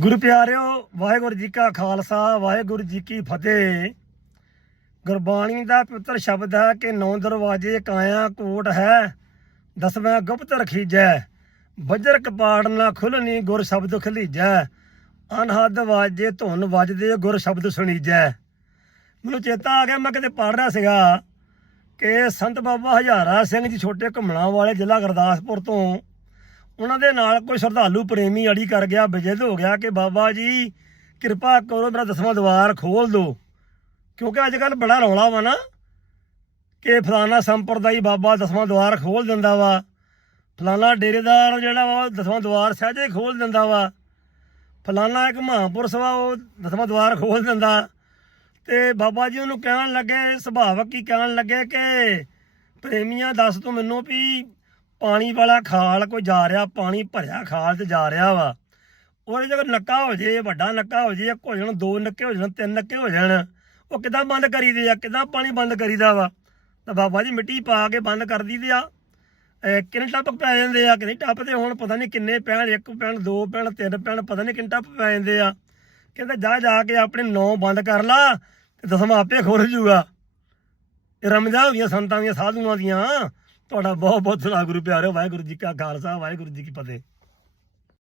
ਗੁਰੂ ਪਿਆਰਿਓ, ਵਾਹਿਗੁਰੂ ਜੀ ਕਾ ਖਾਲਸਾ, ਵਾਹਿਗੁਰੂ ਜੀ ਕੀ ਫਤਿਹ। ਗੁਰਬਾਣੀ ਦਾ ਪਵਿੱਤਰ ਸ਼ਬਦ ਹੈ ਕਿ ਨੌ ਦਰਵਾਜੇ ਕਾਇਆ ਕੋਟ ਹੈ। ਦਸਵਾਂ ਗੁਪਤ ਰਖੀਜੈ ਵਜਰ ਕਪਾੜ ਨਾ ਖੁੱਲਣੀ ਗੁਰ ਸ਼ਬਦ ਖਲੀਜੈ। ਅਨਹਦ ਵਾਜੇ ਧੁਨ ਵੱਜਦੇ ਗੁਰ ਸ਼ਬਦ ਸੁਣੀਜੈ। ਮੈਨੂੰ ਚੇਤਾ ਆ ਗਿਆ, ਮੈਂ ਕਿਤੇ ਪੜ ਰਿਹਾ ਸੀਗਾ ਕਿ ਸੰਤ ਬਾਬਾ ਹਜ਼ਾਰਾ ਸਿੰਘ ਜੀ ਛੋਟੇ ਘੁੰਮਣਾ ਵਾਲੇ ਜ਼ਿਲ੍ਹਾ ਗੁਰਦਾਸਪੁਰ ਤੋਂ ਉਹਨਾਂ ਦੇ ਨਾਲ ਕੋਈ ਸ਼ਰਧਾਲੂ ਪ੍ਰੇਮੀ ਅੜੀ ਕਰ ਗਿਆ ਬਜਿੱਦ ਹੋ ਗਿਆ ਕਿ ਬਾਬਾ ਜੀ, ਕਿਰਪਾ ਕਰੋ ਮੇਰਾ ਦਸਵਾਂ ਦਵਾਰ ਖੋਲ ਦਿਓ ਕਿਉਂਕਿ ਅੱਜ ਕੱਲ ਬੜਾ ਰੌਲਾ ਵਾ ਨਾ ਕਿ ਫਲਾਣਾ ਸੰਪਰਦਾਈ ਬਾਬਾ ਦਸਵਾਂ ਦਵਾਰ ਖੋਲ ਦਿੰਦਾ ਵਾ। ਫਲਾਣਾ ਡੇਰੇਦਾਰ ਜਿਹੜਾ ਵਾ, ਉਹ ਦਸਵਾਂ ਦਵਾਰ ਸਹਿਜੇ ਖੋਲ ਦਿੰਦਾ ਵਾ। ਫਲਾਣਾ ਇੱਕ ਮਹਾਂਪੁਰਸ਼ ਵਾ, ਉਹ ਦਸਵਾਂ ਦਵਾਰ ਖੋਲ ਦਿੰਦਾ। ਤੇ ਬਾਬਾ ਜੀ ਉਹਨੂੰ ਕਹਿਣ ਲੱਗੇ, ਸੁਭਾਵਕ ਹੀ ਕਹਿਣ ਲੱਗੇ ਕਿ ਪ੍ਰੇਮੀਆਂ ਦੱਸ ਤੂੰ ਮੈਨੂੰ ਵੀ ਪਾਣੀ ਵਾਲਾ ਖਾਲ, ਕੋਈ ਜਾ ਰਿਹਾ, ਪਾਣੀ ਭਰਿਆ ਖਾਲ ਤੇ ਜਾ ਰਿਹਾ ਵਾ। ਉਹਦੇ ਜੇਕਰ ਨੱਕਾ ਹੋ ਜੇ, ਵੱਡਾ ਨੱਕਾ ਹੋ ਜੇ ਹੋ ਜਾਣ, ਦੋ ਨੱਕੇ ਹੋ ਜਾਣ, ਤਿੰਨ ਨੱਕੇ ਹੋ ਜਾਣ। ਉਹ ਕਿਦਾਂ ਬੰਦ ਕਰੀਦੇ ਆ, ਕਿਦਾਂ ਪਾਣੀ ਬੰਦ ਕਰੀਦਾ ਵਾ? ਤਾਂ ਬਾਬਾ ਜੀ ਮਿੱਟੀ ਪਾ ਕੇ ਬੰਦ ਕਰ ਦਈਦੇ ਆ। ਕਿੰਨੇ ਟੱਪ ਪੈ ਜਾਂਦੇ ਆ, ਕਿੰਨੇ ਟੱਪ ਤੇ ਹੁਣ ਪਤਾ ਨਹੀਂ ਕਿੰਨੇ ਪੈਣ, ਇੱਕ ਪੈਣ, ਦੋ ਪੈਣ, ਤਿੰਨ ਪੈਣ, ਪਤਾ ਨਹੀਂ ਕਿੰਨੇ ਟੱਪ ਪੈ ਜਾਂਦੇ ਆ। ਕਹਿੰਦੇ ਜਾ ਜਾ ਕੇ ਆਪਣੇ ਨੌ ਬੰਦ ਕਰ ਲਾ ਤੇ ਦਸਵਾਂ ਆਪੇ ਖੁੱਲ ਜੂਗਾ। ਇਹ ਰਮਜ਼ਾਨ ਦੀਆਂ ਸੰਤਾਂ ਦੀਆਂ ਸਾਧੂਆਂ ਦੀਆਂ। ਤੁਹਾਡਾ ਬਹੁਤ ਬਹੁਤ ਸਲਾਮ ਗੁਰੂ ਪਿਆਰਿਓ ਵਾਹਿਗੁਰੂ ਜੀ ਕਾ ਖਾਲਸਾ ਵਾਹਿਗੁਰੂ ਜੀ ਕੀ ਫਤਿਹ।